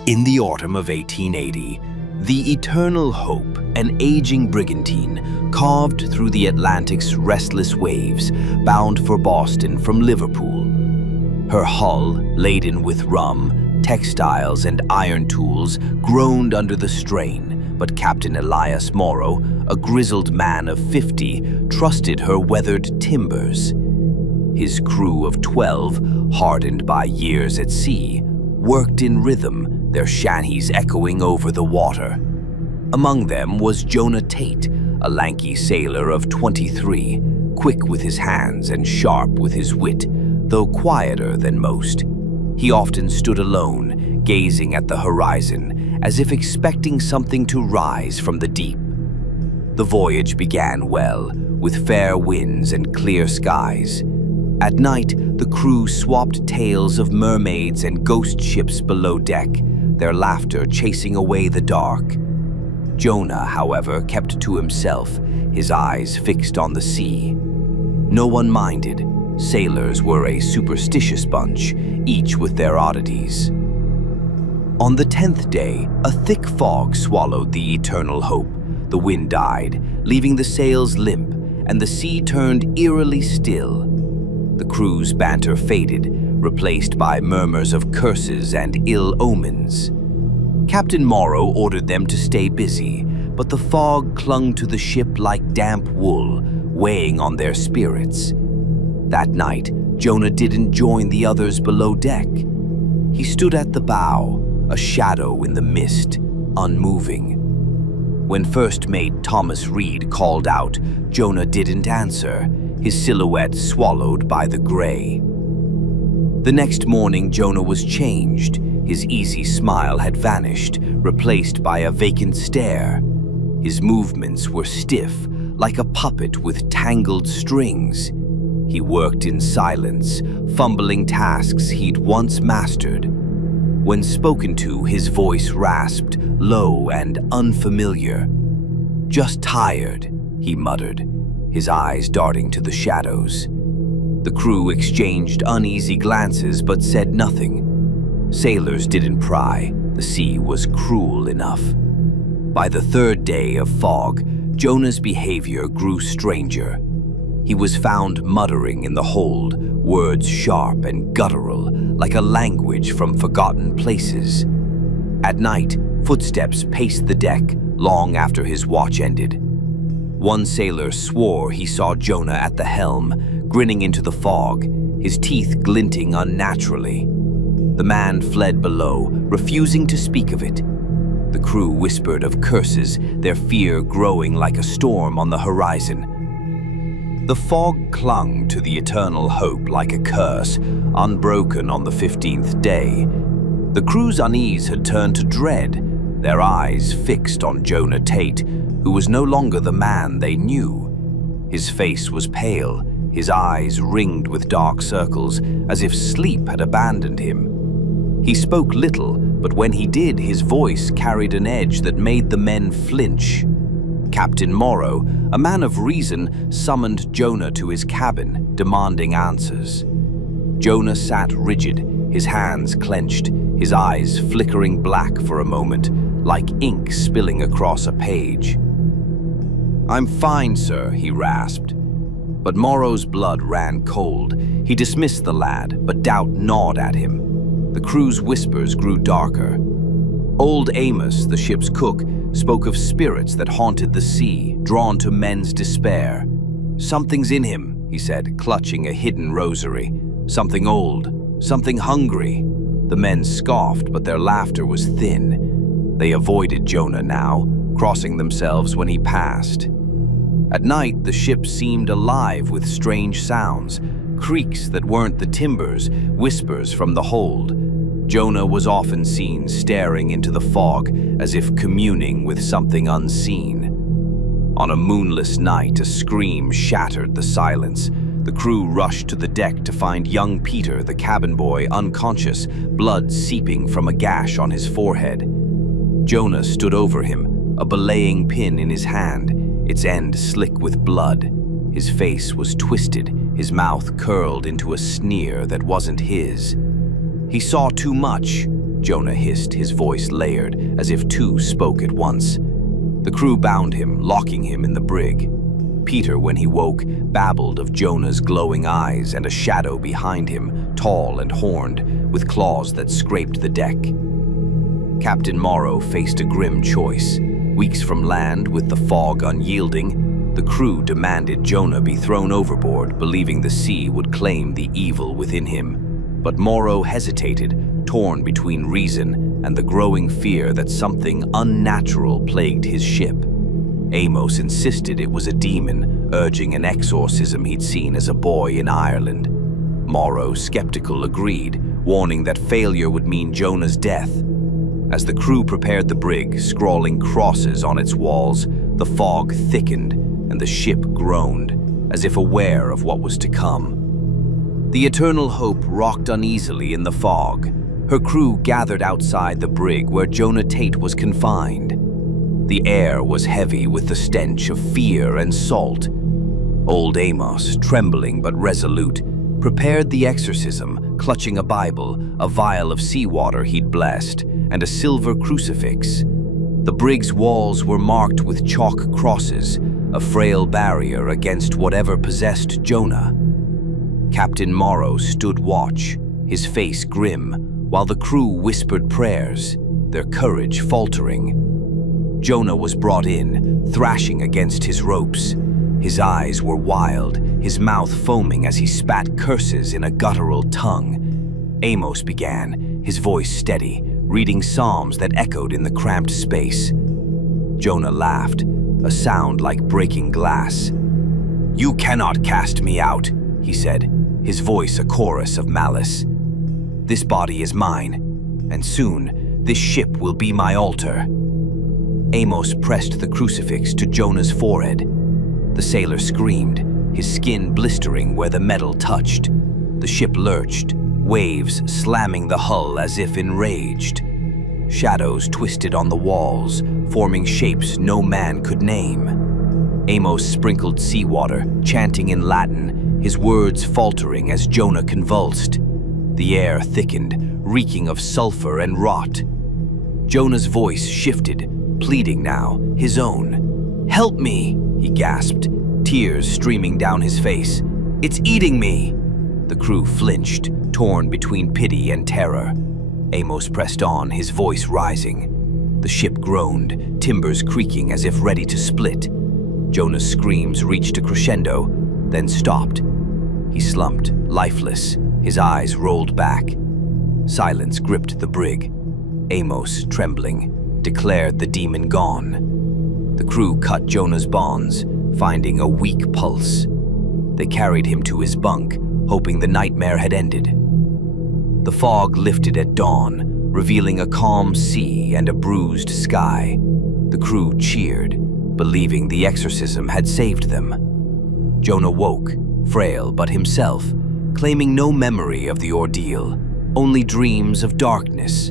In the autumn of 1880, the Eternal Hope, an aging brigantine, carved through the Atlantic's restless waves, bound for Boston from Liverpool. Her hull, laden with rum, textiles, and iron tools, groaned under the strain, but Captain Elias Morrow, a grizzled man of 50, trusted her weathered timbers. His crew of 12, hardened by years at sea, worked in rhythm, their shanties echoing over the water. Among them was Jonah Tate, a lanky sailor of 23, quick with his hands and sharp with his wit, though quieter than most. He often stood alone, gazing at the horizon, as if expecting something to rise from the deep. The voyage began well, with fair winds and clear skies. At night, the crew swapped tales of mermaids and ghost ships below deck, their laughter chasing away the dark. Jonah, however, kept to himself, his eyes fixed on the sea. No one minded. Sailors were a superstitious bunch, each with their oddities. On the 10th day, a thick fog swallowed the Eternal Hope. The wind died, leaving the sails limp, and the sea turned eerily still. The crew's banter faded, replaced by murmurs of curses and ill omens. Captain Morrow ordered them to stay busy, but the fog clung to the ship like damp wool, weighing on their spirits. That night, Jonah didn't join the others below deck. He stood at the bow, a shadow in the mist, unmoving. When first mate Thomas Reed called out, Jonah didn't answer, his silhouette swallowed by the gray. The next morning, Jonah was changed. His easy smile had vanished, replaced by a vacant stare. His movements were stiff, like a puppet with tangled strings. He worked in silence, fumbling tasks he'd once mastered. When spoken to, his voice rasped, low and unfamiliar. "Just tired," he muttered, his eyes darting to the shadows. The crew exchanged uneasy glances but said nothing. Sailors didn't pry. The sea was cruel enough. By the 3rd day of fog, Jonah's behavior grew stranger. He was found muttering in the hold, words sharp and guttural, like a language from forgotten places. At night, footsteps paced the deck long after his watch ended. One sailor swore he saw Jonah at the helm, grinning into the fog, his teeth glinting unnaturally. The man fled below, refusing to speak of it. The crew whispered of curses, their fear growing like a storm on the horizon. The fog clung to the Eternal Hope like a curse, unbroken on the 15th day. The crew's unease had turned to dread, their eyes fixed on Jonah Tate, who was no longer the man they knew. His face was pale, his eyes ringed with dark circles, as if sleep had abandoned him. He spoke little, but when he did, his voice carried an edge that made the men flinch. Captain Morrow, a man of reason, summoned Jonah to his cabin, demanding answers. Jonah sat rigid, his hands clenched, his eyes flickering black for a moment, like ink spilling across a page. "I'm fine, sir," he rasped. But Morrow's blood ran cold. He dismissed the lad, but doubt gnawed at him. The crew's whispers grew darker. Old Amos, the ship's cook, spoke of spirits that haunted the sea, drawn to men's despair. "Something's in him," he said, clutching a hidden rosary. "Something old, something hungry." The men scoffed, but their laughter was thin. They avoided Jonah now, crossing themselves when he passed. At night, the ship seemed alive with strange sounds, creaks that weren't the timbers, whispers from the hold. Jonah was often seen staring into the fog as if communing with something unseen. On a moonless night, a scream shattered the silence. The crew rushed to the deck to find young Peter, the cabin boy, unconscious, blood seeping from a gash on his forehead. Jonah stood over him, a belaying pin in his hand, its end slick with blood. His face was twisted, his mouth curled into a sneer that wasn't his. He saw too much. Jonah hissed, his voice layered, as if two spoke at once. The crew bound him, locking him in the brig. Peter, when he woke, babbled of Jonah's glowing eyes and a shadow behind him, tall and horned, with claws that scraped the deck. Captain Morrow faced a grim choice. Weeks from land, with the fog unyielding, the crew demanded Jonah be thrown overboard, believing the sea would claim the evil within him. But Morrow hesitated, torn between reason and the growing fear that something unnatural plagued his ship. Amos insisted it was a demon, urging an exorcism he'd seen as a boy in Ireland. Morrow, skeptical, agreed, warning that failure would mean Jonah's death. As the crew prepared the brig, scrawling crosses on its walls, the fog thickened and the ship groaned, as if aware of what was to come. The Eternal Hope rocked uneasily in the fog. Her crew gathered outside the brig where Jonah Tate was confined. The air was heavy with the stench of fear and salt. Old Amos, trembling but resolute, prepared the exorcism, clutching a Bible, a vial of seawater he'd blessed, and a silver crucifix. The brig's walls were marked with chalk crosses, a frail barrier against whatever possessed Jonah. Captain Morrow stood watch, his face grim, while the crew whispered prayers, their courage faltering. Jonah was brought in, thrashing against his ropes. His eyes were wild, his mouth foaming as he spat curses in a guttural tongue. Amos began, his voice steady, reading psalms that echoed in the cramped space. Jonah laughed, a sound like breaking glass. "You cannot cast me out," he said, his voice a chorus of malice. "This body is mine, and soon this ship will be my altar." Amos pressed the crucifix to Jonah's forehead. The sailor screamed, his skin blistering where the metal touched. The ship lurched, waves slamming the hull as if enraged. Shadows twisted on the walls, forming shapes no man could name. Amos sprinkled seawater, chanting in Latin, his words faltering as Jonah convulsed. The air thickened, reeking of sulfur and rot. Jonah's voice shifted, pleading now, his own. "Help me," he gasped, tears streaming down his face. "It's eating me." The crew flinched, torn between pity and terror. Amos pressed on, his voice rising. The ship groaned, timbers creaking as if ready to split. Jonah's screams reached a crescendo, then stopped. He slumped, lifeless, his eyes rolled back. Silence gripped the brig. Amos, trembling, declared the demon gone. The crew cut Jonah's bonds, finding a weak pulse. They carried him to his bunk, hoping the nightmare had ended. The fog lifted at dawn, revealing a calm sea and a bruised sky. The crew cheered, believing the exorcism had saved them. Jonah woke, frail but himself, claiming no memory of the ordeal, only dreams of darkness.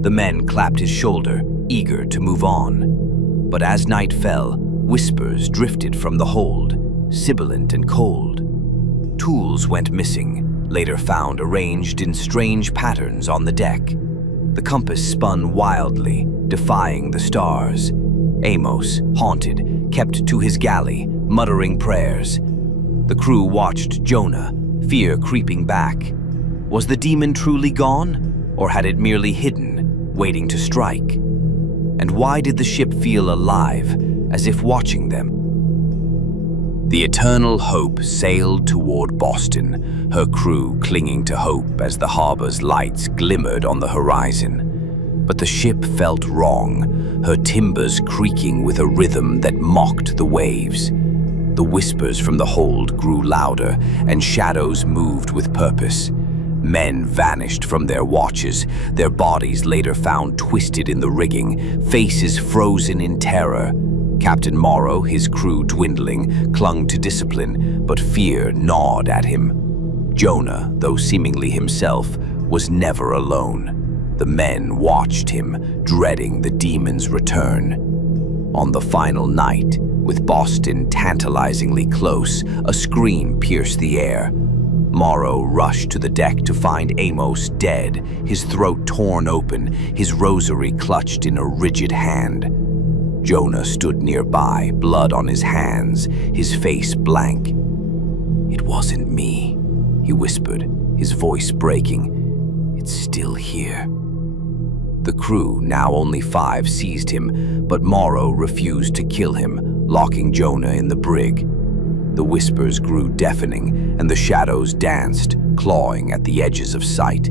The men clapped his shoulder, eager to move on. But as night fell, whispers drifted from the hold, sibilant and cold. Tools went missing, later found arranged in strange patterns on the deck. The compass spun wildly, defying the stars. Amos, haunted, kept to his galley, muttering prayers. The crew watched Jonah, fear creeping back. Was the demon truly gone, or had it merely hidden, waiting to strike? And why did the ship feel alive, as if watching them? The Eternal Hope sailed toward Boston, her crew clinging to hope as the harbor's lights glimmered on the horizon. But the ship felt wrong, her timbers creaking with a rhythm that mocked the waves. The whispers from the hold grew louder, and shadows moved with purpose. Men vanished from their watches, their bodies later found twisted in the rigging, faces frozen in terror. Captain Morrow, his crew dwindling, clung to discipline, but fear gnawed at him. Jonah, though seemingly himself, was never alone. The men watched him, dreading the demon's return. On the final night, with Boston tantalizingly close, a scream pierced the air. Morrow rushed to the deck to find Amos dead, his throat torn open, his rosary clutched in a rigid hand. Jonah stood nearby, blood on his hands, his face blank. "It wasn't me," he whispered, his voice breaking. "It's still here." The crew, now only 5, seized him, but Morrow refused to kill him, locking Jonah in the brig. The whispers grew deafening, and the shadows danced, clawing at the edges of sight.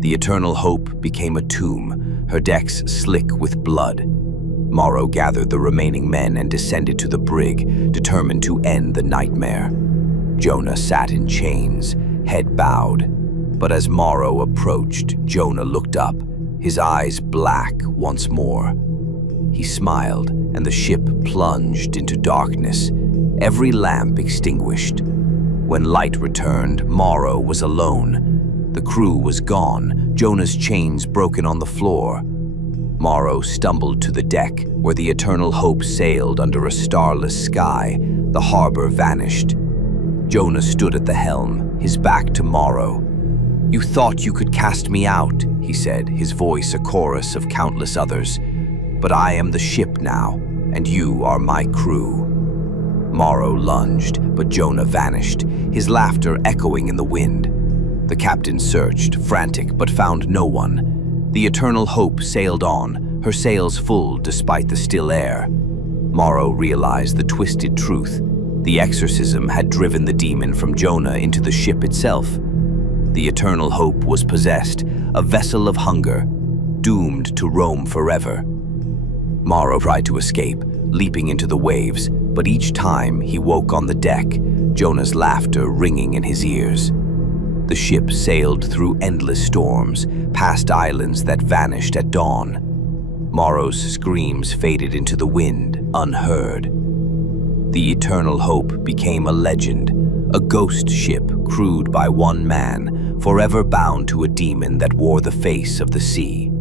The Eternal Hope became a tomb, her decks slick with blood. Morrow gathered the remaining men and descended to the brig, determined to end the nightmare. Jonah sat in chains, head bowed. But as Morrow approached, Jonah looked up, his eyes black once more. He smiled, and the ship plunged into darkness, every lamp extinguished. When light returned, Morrow was alone. The crew was gone, Jonah's chains broken on the floor. Morrow stumbled to the deck, where the Eternal Hope sailed under a starless sky. The harbor vanished. Jonah stood at the helm, his back to Morrow. "You thought you could cast me out," he said, his voice a chorus of countless others. "But I am the ship now, and you are my crew." Morrow lunged, but Jonah vanished, his laughter echoing in the wind. The captain searched, frantic, but found no one. The Eternal Hope sailed on, her sails full despite the still air. Morrow realized the twisted truth. The exorcism had driven the demon from Jonah into the ship itself. The Eternal Hope was possessed, a vessel of hunger, doomed to roam forever. Morrow tried to escape, leaping into the waves, but each time he woke on the deck, Jonah's laughter ringing in his ears. The ship sailed through endless storms, past islands that vanished at dawn. Morrow's screams faded into the wind, unheard. The Eternal Hope became a legend, a ghost ship crewed by one man, forever bound to a demon that wore the face of the sea.